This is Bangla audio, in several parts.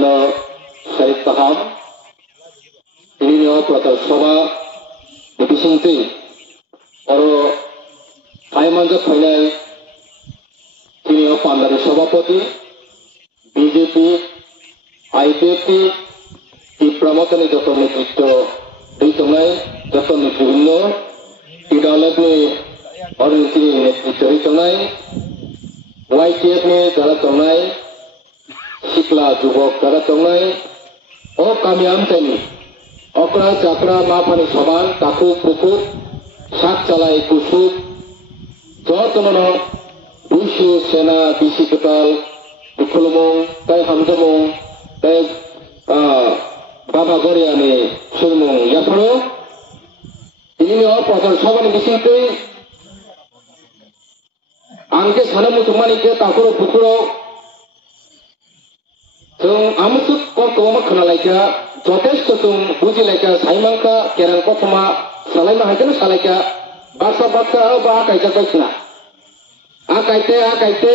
jono Syarif Paham ini pratar sabha bisingti oro Thaimanjo Thainai ini Pandari Sabapati BJP IPP di Pramotani joto netritto ditongai joto netribunno tidalab ni orang ini netritto ditongai YTF ni jara tongai Sikla Jubok jara tongai o kami amteni okra chakra mapani saban takuk pukuk sak calai kusuk jotono Busu Sena Bisi Ketal Bukulumong Tai Hamzamong Tai Baba Goriani Sulmong Yafaro ini pratar sabha ni bisingti angke sanamu cumani ke takuro bukuro जों आमुसुक कोमा खोनालायका जथेष्ट जों बुजिलायका साइमांका केरां कथमा सालायनो हायखोनो सालायका बासा बासा बा आकायजाबाय खोना आकायते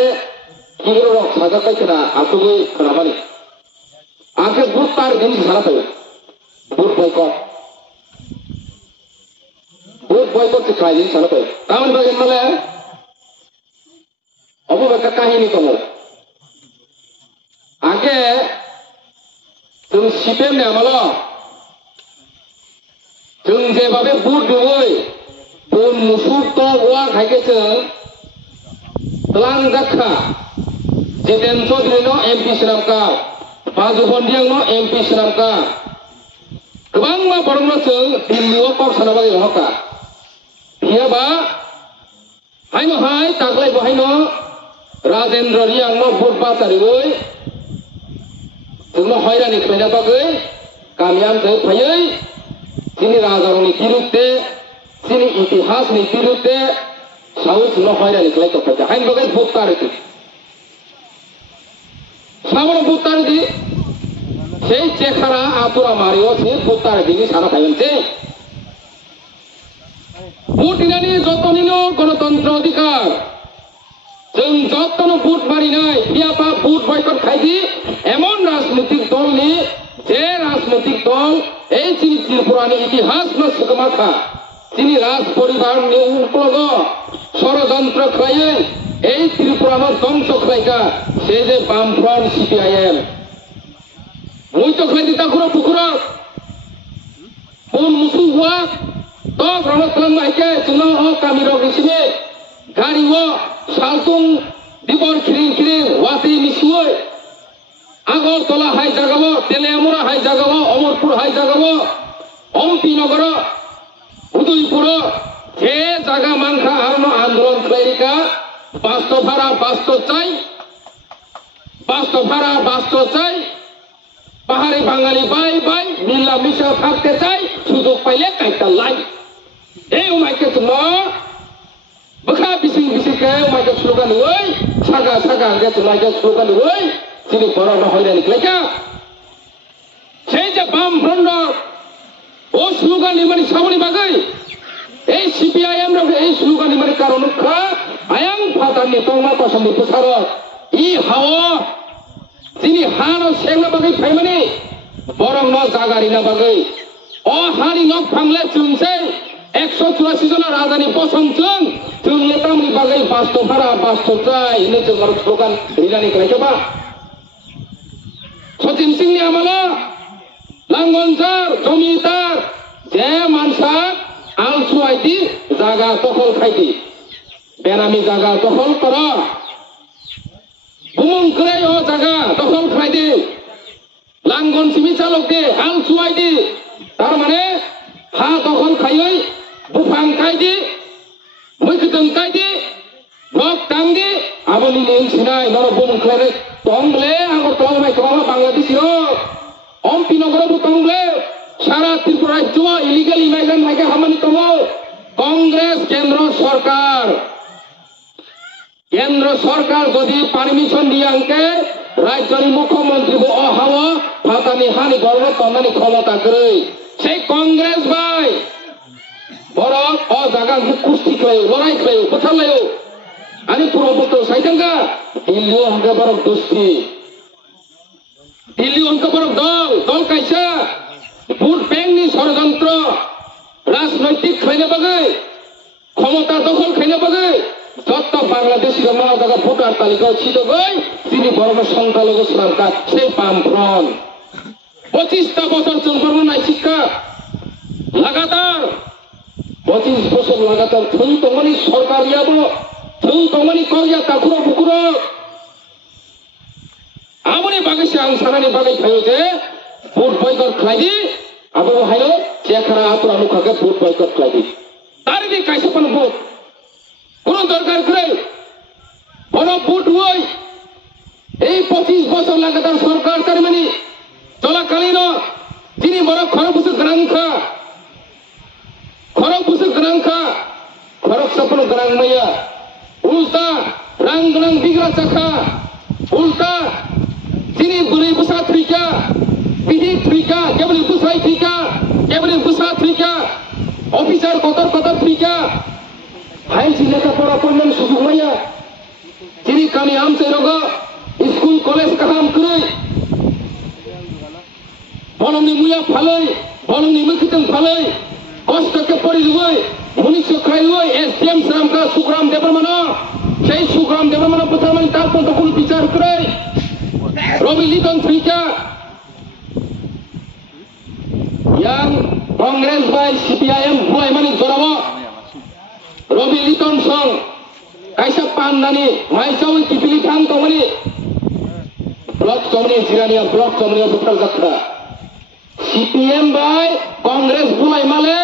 किग्रो रक साजाबाय खोना आखुबै खोनाबानि आंखे बुट पार दिनि साला थायो बुट बयकट खायदिनि साला थायो तामन बागेन माले अबो बाका काहिनी कमो आगे जों सिपेम ने आमालो जों जेबाबे बुट दुबै बुन मुसुक तो वा खायके जों तलां जाखा जितेन चौधरी नो एमपी सिनामका बाजु बन्दियां नो एमपी सिनामका गोबां मा बरंनो जों दिल्लीआव पावसाना बागै हका बियाबा हायनो हाय तागलाय बहायनो राजेन्द्र रियां नो बुट बाचारिबै जोंनो हैरानि खायना बागै गामियाम जों फैयै जोंनि राजानि बिरुद्धे जोंनि इतिहासनि बिरुद्धे साउथ जोंनो हैरानि खालाय तफायदा हाइन बागै बुतारिदि सावन बुतारिदि সেই চেখারা আতুরা মারিও সে বুতারিদিনি সারা থাইছে বুটিনানি যতনিনো গণতন্ত্র অধিকার जों जतनो बुट मारिनाय बियापा बुट बयकट खायदि एमन राजनीतिक दलनि जे राजनीतिक दल এই চিনি ত্রিপুরাनि इतिहास न सुगमाखा চিনি राज परिवारनि उपलग षড়যন্ত্র खायै এই ত্রিপুরাनो ধ্বংস खायका से जे बामफ्रन्ट CPIM मुई तो खायदि ताखुरा पुकुरा बुन मुसु हुआ तो ग्रहण खालामनायके जोंनो ह कामिरो रिसिबे गारिओ सालतुं दिबर खिरिं वाति मिसुय आगरतला हाय जागाबो तेलियामुरा हाय जागाबो अमरपुर हाय जागाबो हम्पी नगर उदयपुर जे जागा मानखा आरनो आंदोलन खायरिका बास्तभारा बास्तो चाই पाहाड़ी बांगाली बाय मिला मिसा थाकते চাই सुजोग पाइले कायता लाई ए उमायके तुमा बखा बिसिं के उमायके स्लोगान होय सागा के तुमायके स्लोगान होय जिनि बरनो हैरानि खायका সেই যে বাম ফ্রন্ট ও স্লোগান নিমানি সাবনি বাগै এই সিপিআইএম র এই স্লোগান নিমানি কারণ খা আয়াং ফাতানি তংমা পছন্দ প্রসার ই হাওয়া যিনি হানো সেংনা বাগै ফাইমানি বরং ন জাগারিনা বাগै অ হানি নক ফাংলে চুংসै 184 जना राजानि पसंदजों जों नेतामनि बागै बास्तभारा बास्तचाय नो जों स्लोगान रिनानि खायखोबा सचिन सिंहनि आमाला लांगनजार जमिदार जे मानसा आलसुआयदि जागा दखल खायदि बेनामी जागा दखल कर बुमुंख्रै ओ जागा दखल खायदि लांगन सिमि चालक दे आलसुआयदि तार माने हा दखल खायै बुफां खायदि मैखोदों खायदि नक टांदि आबोनि नेंसिनाय नर बुमुंख्रै तंले आगरतला माइखोबा बांलादेशियो हम्पी नगर बुतंगले सारा त्रिपुरा राज्य इलिगल इमाइग्रेंट हाइके हामानि तमो कांग्रेस केंद्र सरकार যদি পারমিশন দিয়াংকে রাজ্যনি মুখ্যমন্ত্রী বো অহাও ফাতানি হানি গর্ব তনানি ক্ষমতা গৈ সেই কংগ্রেস ভাই বড় অ জায়গা কুস্তি খায় লড়াই খায় কোথালায়ও আনি পুরো বলতো সাইতাঙ্গা দিল্লিও হাঙ্গে বড় কুস্তি দিল্লি অঙ্কপরক দল দল কাইসা ভোট ব্যাংকনি ষড়যন্ত্র রাজনৈতিক খাইনে বাগে ক্ষমতা দখল খাইনে বাগে যত বাংলাদেশি মানা জায়গা ভোটার তালিকা ছিল গই তিনি বড় সংখ্যালঘু সরকার সেই বামফ্রন্ট 25টা বছর চলবো নাই শিক্ষা লাগাতার 25 বছর লাগাতার থুই তমানি সরকার ইয়াব থুই তমানি করিয়া কাকুর বুকুর আমনি বাগে সে আংসারানি বাগে খাইও যে ভোট বয়কট খাইদি আবো হাইলো চেখারা আতুর আনুখাকে ভোট বয়কট খাইদি তারি দি কাইসে কোন ভোট কোন দরকার করে কোন ভোট হই এই 25 বছর লাগাতার সরকার চারমানি চলাকালীন তিনি বড় খরবুসু গ্রাংখা খরক sapul gerang maya ulta rang gerang bigra cakha ulta sini beri besar trika bidik trika kebeli busai trika kebeli besar trika officer kotor trika hai sini ka pora pondon sujug maya sini kami am seroga school college kaham kure bolongni muya phaloi bolongni mukiteng phaloi কষ্টকে পড়ি দিবই 1900 খাইলই এসডিএম সামকা সুগ্রাম দেবরমানা সেই সুগ্রাম দেবরমানা প্রধানমন্ত্রী তার কোন কোন বিচার করে রবি লিটন থ্রিকা yang কংগ্রেস বাই সিপিআইএম বুয়াই মানে জরাবা রবি লিটন সং কাইসা পান্নানি মাইচাওই কিপিলি থাং তমনি ব্লক চমনি জিরানিয়া ব্লক চমনি বুফার যাত্রা সিপিএম বাই কংগ্রেস বুলাই মালে